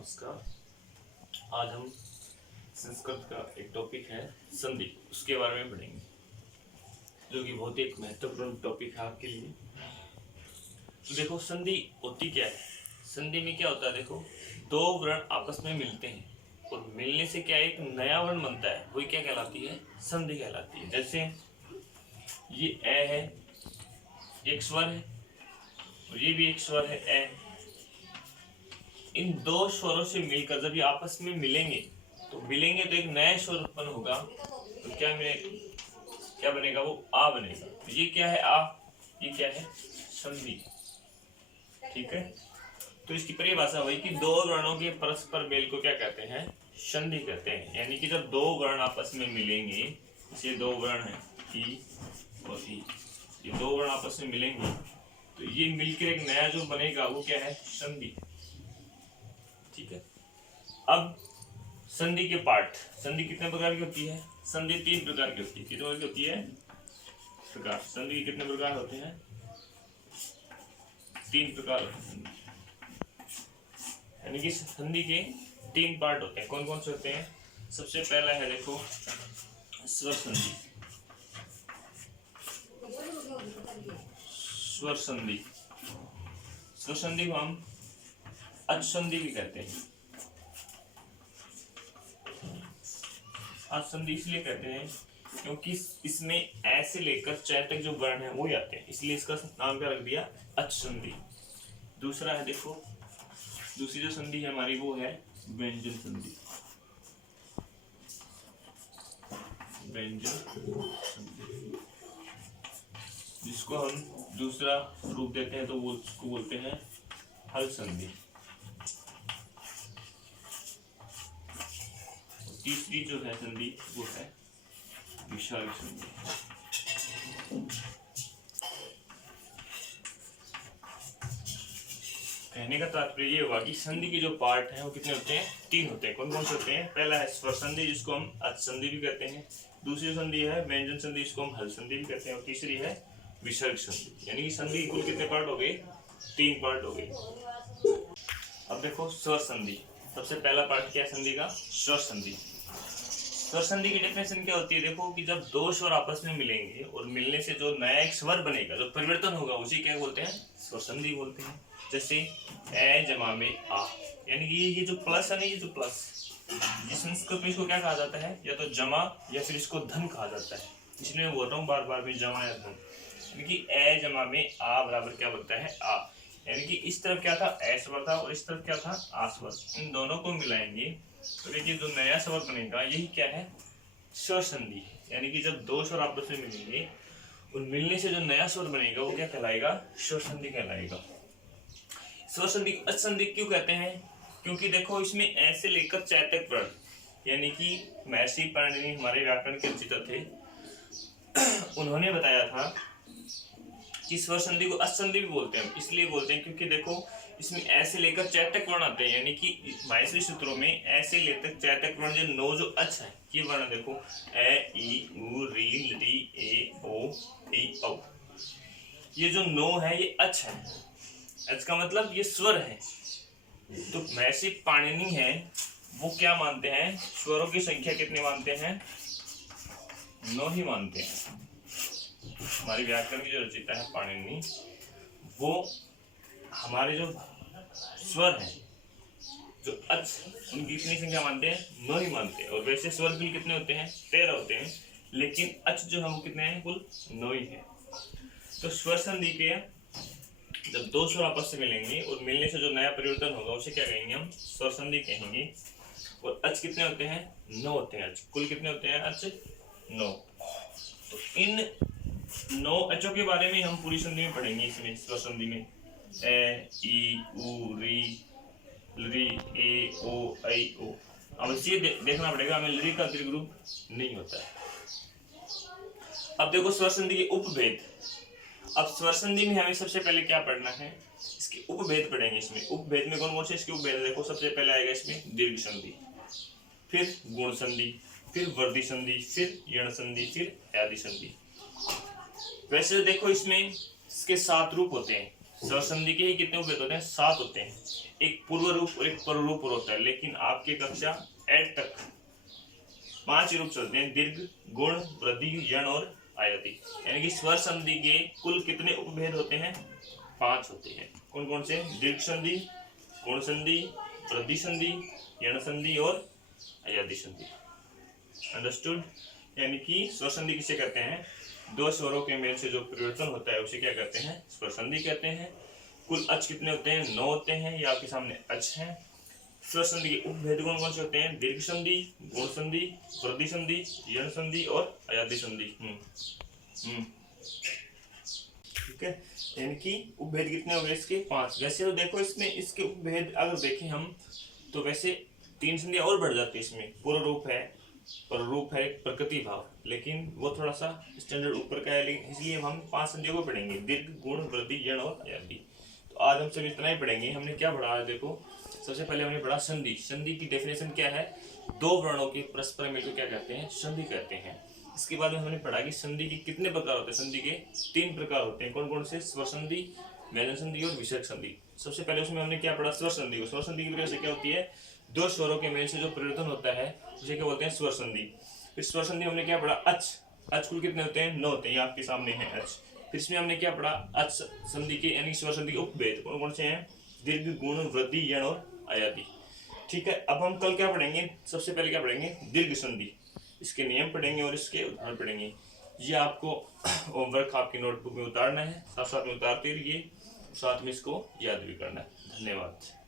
नमस्कार। आज हम संस्कृत का एक टॉपिक है संधि, उसके बारे में पढ़ेंगे, जो कि बहुत ही एक महत्वपूर्ण टॉपिक है आपके लिए। तो देखो, संधि होती क्या है। संधि में क्या होता है, देखो दो वर्ण आपस में मिलते हैं और मिलने से क्या एक नया वर्ण बनता है, वही क्या कहलाती है, संधि कहलाती है। जैसे ये ए है, एक स्वर है, और ये भी एक स्वर है ए। इन दो स्वरों से मिलकर जब ये आपस में मिलेंगे तो एक नया स्वर उत्पन्न होगा। तो क्या बनेगा, वो आ बनेगा। तो ये क्या है, आ, ये क्या है, संधि। ठीक है, तो इसकी परिभाषा वही कि दो वर्णों के परस्पर मेल को क्या कहते हैं, संधि कहते हैं। यानी कि जब दो वर्ण आपस में मिलेंगे, ये दो वर्ण है ई और ई, ये दो वर्ण आपस में मिलेंगे तो ये मिलकर एक नया जो बनेगा वो क्या है, संधि। ठीक है, अब संधि के पार्ट। संधि कितने प्रकार की होती है, संधि तीन प्रकार की होती है। कितने प्रकार की होती है, प्रकार। संधि के कितने प्रकार होते हैं, तीन प्रकार होते हैं। यानी कि संधि के तीन पार्ट होते हैं। कौन कौन से होते हैं, सबसे पहला है देखो स्वर संधि। स्वर संधि, स्वर संधि को हम अनुसंधि भी कहते हैं। अनुसंधि इसलिए कहते हैं क्योंकि इसमें ऐसे लेकर च तक जो वर्ण है वो ही आते हैं, इसलिए इसका नाम क्या रख दिया, अनुसंधि। दूसरा है देखो, दूसरी जो संधि है हमारी वो है व्यंजन संधि। व्यंजन संधि, जिसको हम दूसरा रूप देते हैं तो वो उसको बोलते हैं हल संधि। तीसरी जो है संधि वो है विसर्ग संधि। कहने का तात्पर्य ये हुआ कि संधि के जो पार्ट हैं वो कितने होते हैं, तीन होते हैं। कौन कौन से होते हैं, पहला है स्वर संधि जिसको हम अनुसंधि भी कहते हैं, दूसरी संधि है व्यंजन संधि जिसको हम हल संधि भी कहते हैं, और तीसरी है विसर्ग संधि। यानी कि संधि कुल कितने पार्ट हो गए, तीन पार्ट हो गए। अब देखो स्वर संधि, सबसे पहला पार्ट क्या है संधि का, स्वर संधि। स्वर संधि की डेफिनेशन क्या होती है, देखो कि जब दो स्वर आपस में मिलेंगे और मिलने से जो नया एक स्वर बनेगा, जो परिवर्तन होगा, उसी क्या बोलते हैं, स्वर संधि बोलते हैं। जैसे ए जमा में आ, यानी कि ये जो प्लस है ना, ये जो प्लस, ये संस्कृत में इसको क्या कहा जाता है, या तो जमा या फिर इसको धन कहा जाता है। इसलिए मैं बोल रहा हूँ बार बार भी जमा या धन। यानी कि ए जमा में आ बराबर क्या बनता है, आ। यानी कि इस तरफ क्या था, ए स्वर था, और इस तरफ क्या था, आ स्वर। इन दोनों को मिलाएंगे तो देखिए जो नया स्वर बनेगा यही क्या है, स्वर संधि। यानी कि जब दो स्वर आपस में मिलेंगे और मिलने से जो नया स्वर बनेगा वो क्या कहलाएगा, स्वर संधि कहलाएगा। स्वर संधि असंधि क्यों कहते हैं, क्योंकि देखो इसमें ऐसे लेकर चैतक वर्ण, यानी कि महर्षि पाणिनि हमारे व्याकरण के रचयिता थे, उन्होंने बताया था कि स्वर संधि को असंधि भी बोलते हैं। इसलिए बोलते हैं क्योंकि देखो इसमें ऐसे लेकर चैतक वर्ण आते हैं। यानी कि माहेश्वरी सूत्रों में ऐसे लेकर चैतक वर्ण जो नौ जो अच है, ये वर्ण देखो ए ई उ री ली ए ओ ई औ, ये जो नौ है ये अच है। अच का मतलब ये स्वर है। तो महर्षि पाणिनि है वो क्या मानते हैं, स्वरों की संख्या कितने मानते हैं, 9 ही मानते हैं। हमारी व्याकरण की जो रचयिता है पाणिनि, वो हमारे जो स्वर हैं, जो अच, उनकी कितनी संख्या मानते हैं, 9 ही मानते हैं। और वैसे स्वर कुल कितने होते हैं, 13 होते हैं, लेकिन अच जो है वो कितने हैं, कुल 9 ही है। तो स्वर संधि के जब दो स्वर आपस से मिलेंगे और मिलने से जो नया परिवर्तन होगा उसे क्या कहेंगे, हम स्वर संधि कहेंगे। और अच कितने होते हैं, 9 होते हैं। अच कुल कितने होते हैं, अच 9। तो इन 9 अचों के बारे में हम पूरी संधि में पढ़ेंगे। इसमें स्वर संधि में ए ई उ री ली ए ओ आई ओ। अब इसे देखना पड़ेगा हमें, लरी का दीर्घ रूप नहीं होता है। अब देखो स्वर संधि के उपभेद। अब स्वर संधि में हमें सबसे पहले क्या पढ़ना है, इसके उपभेद पढ़ेंगे। इसमें उपभेद में कौन कौन से इसके उपभेद, देखो सबसे पहले आएगा इसमें दीर्घ संधि, फिर गुण संधि, फिर वर्धी संधि, फिर यण संधि, फिर आदि संधि। वैसे देखो इसमें इसके 7 रूप होते हैं। स्वर संधि के ही कितने उपभेद होते हैं? 7 होते हैं। एक पूर्व रूप और एक पर रूप होता है, लेकिन आपके कक्षा 8 तक 5 रूप चलते हैं, दीर्घ, गुण, वृद्धि, यण और आयति। यानी कि स्वर संधि के कुल कितने उपभेद होते हैं? 5 होते हैं। कौन कौन से? दीर्घ संधि, गुण संधि, वृद्धि संधि, यण संधि और आयति संधि। अंडरस्टूड? यानी कि स्वर संधि किसे कहते हैं? दो स्वरों के मेल से जो परिवर्तन होता है उसे क्या कहते हैं? स्वर संधि कहते हैं। कुल अच कितने होते हैं? 9 होते हैं। ये आपके सामने अच हैं। स्वर संधि के उपभेद कौन कौन से होते हैं? दीर्घ संधि, गुण संधि, वृद्धि संधि, यण संधि और आयति संधि। ठीक है, यानी कि उपभेद कितने हो गए इसके? 5। वैसे तो देखो इसमें इसके उपभेद अगर देखें हम तो वैसे 3 संधियां और बढ़ जाती है इसमें। पूर्व रूप है, पर रूप है, प्रकृति भाव, लेकिन वो थोड़ा सा स्टैंडर्ड ऊपर का है, लेकिन इसलिए हम 5 संधियों को पढ़ेंगे, दीर्घ, गुण, वृद्धि, यण और आयति। तो आज हम सब इतना ही पढ़ेंगे। हमने क्या पढ़ा है देखो, सबसे पहले हमने पढ़ा संधि। संधि की डेफिनेशन क्या है? दो वर्णों के परस्पर मिलकर क्या कहते हैं? संधि कहते हैं। इसके बाद में हमने पढ़ा कि संधि के कितने प्रकार होते हैं? संधि के 3 प्रकार होते हैं। कौन कौन से? स्वर संधि, व्यंजन संधि और विसर्ग संधि। सबसे पहले उसमें हमने क्या पढ़ा? स्वर संधि को। स्वर संधि की वजह से क्या होती है? दो स्वरों के मेल से जो परिवर्तन होता है उसे क्या बोलते हैं? स्वर संधि। फिर स्वर संधि हमने क्या पढ़ा? अच। अच कुल कितने होते हैं? 9 होते हैं। ये आपके सामने है अच। फिर इसमें हमने क्या पढ़ा? अच संधि के यानी स्वर संधि के उपभेद कौन कौन से हैं? दीर्घ, गुण, वृद्धि, यण और आयति। ठीक है, अब हम कल क्या पढ़ेंगे? सबसे पहले क्या पढ़ेंगे? दीर्घ संधि। इसके नियम पढ़ेंगे और इसके उदाहरण पढ़ेंगे। ये आपको होमवर्क आपकी नोटबुक में उतारना है, साथ साथ में उतारते रहिए, साथ में इसको याद भी करना है। धन्यवाद।